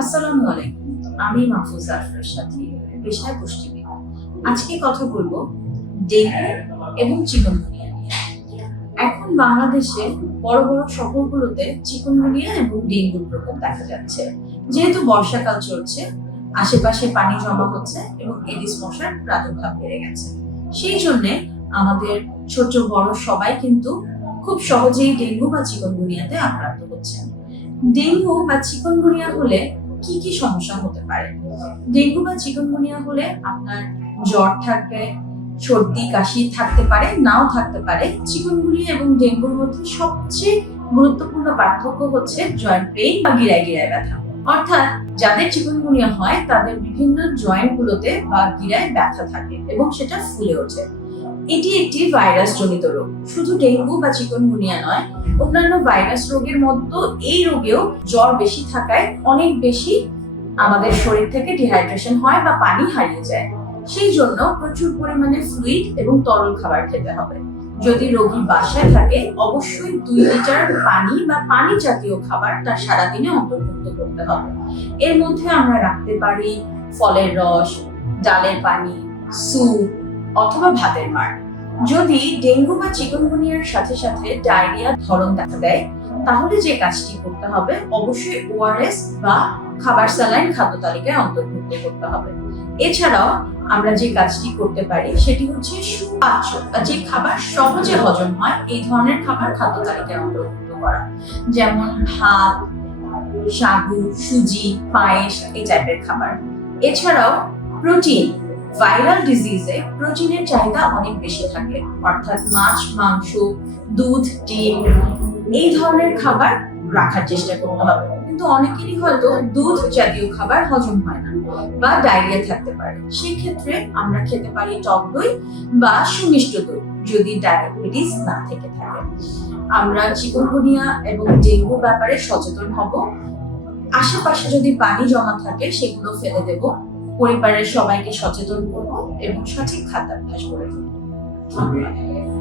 আসসালামু আলাইকুম। আমি মাহফুজ সাথে, পেশায় পুষ্টিবিদ আজকে কথা ডেঙ্গু এবং চিকনগুনিয়া নিয়ে। এখন বাংলাদেশে বড় বড় শহরগুলোতে চিকনগুনিয়া এবং ডেঙ্গুর প্রকোপ দেখা যাচ্ছে। যেহেতু বর্ষাকাল চলছে, আশেপাশে পানি জমা হচ্ছে এবং এডিস মশার প্রাদুর্ভাব বেড়ে গেছে। সেই জন্যে আমাদের ছোট বড় সবাই কিন্তু খুব সহজেই ডেঙ্গু বা চিকনগুনিয়াতে আক্রান্ত হচ্ছেন ডেঙ্গু বা চিকনগুনিয়া হলে কি কি সমস্যা হতে পারে? ডেঙ্গু বা চিকনগুনিয়া হলে আপনার জ্বর থাকবে, সর্দি, কাশি থাকতে পারে, নাও থাকতে পারে। চিকনগুনিয়া এবং ডেঙ্গুর মধ্যে সবচেয়ে গুরুত্বপূর্ণ পার্থক্য হচ্ছে জয়েন্ট পেইন বা গিরায় গিরায় ব্যথা। অর্থাৎ যাদের চিকনগুনিয়া হয়, তাদের বিভিন্ন জয়েন্ট গুলোতে বা গিরায় ব্যথা থাকে এবং সেটা ফুলে ওঠে। এটি একটি ভাইরাস জনিত রোগ। শুধু ডেঙ্গু বা চিকনগুনিয়া নয়, অন্যান্য ভাইরাস রোগের মতো এই রোগেও জ্বর বেশি থাকায় অনেক বেশি আমাদের শরীর থেকে ডিহাইড্রেশন হয় বা পানি হারিয়ে যায়। সেই জন্য প্রচুর পরিমাণে ফ্লুইড এবং তরল খাবার খেতে হবে। যদি রোগী বাসায় থাকে, অবশ্যই দুই লিটার পানি বা পানি জাতীয় খাবার তার সারাদিনে অন্তর্ভুক্ত করতে হবে। এর মধ্যে আমরা রাখতে পারি ফলের রস, ডালের পানি, স্যুপ অথবা ভাতের মার। যদি ডেঙ্গু বা চিকনগুনিয়ার সাথে সাথে ডায়রিয়া ধরন দেখা দেয়, তাহলে যে কাজটি করতে হবে, অবশ্যই ওআরএস বা খাবার স্যালাইন খাদ্য তালিকায় অন্তর্ভুক্ত করতে হবে। এছাড়াও আমরা যে কাজটি করতে পারি, সেটি হচ্ছে সুপাচ্য যে খাবার সহজে হজম হয়, এই ধরনের খাবার খাদ্য তালিকায় অন্তর্ভুক্ত করা। যেমন ভাত, সাগু, সুজি, পায়েস, এই টাইপের খাবার। এছাড়াও প্রোটিন ভাইরাল ডিজিজে প্রোটিনের চাহিদা অনেক বেশি থাকে। অর্থাৎ মাছ, মাংস, দুধ, ডিম, এই ধরনের খাবার রাখার চেষ্টা করতে হবে। কিন্তু অনেকেরই হয়তো দুধ জাতীয় খাবার হজম হয় না বা ডায়রিয়া থাকতে পারে। সেই ক্ষেত্রে আমরা খেতে পারি টক দই বা সুমিষ্ট দই, যদি ডায়াবেটিস না থেকে থাকে। আমরা চিকনগুনিয়া এবং ডেঙ্গু ব্যাপারে সচেতন হব। আশেপাশে যদি পানি জমা থাকে, সেগুলো ফেলে দেব। পরিবারের সবাইকে সচেতন করব এবং সঠিক খাদ্যাভ্যাস করে ধন্যবাদ।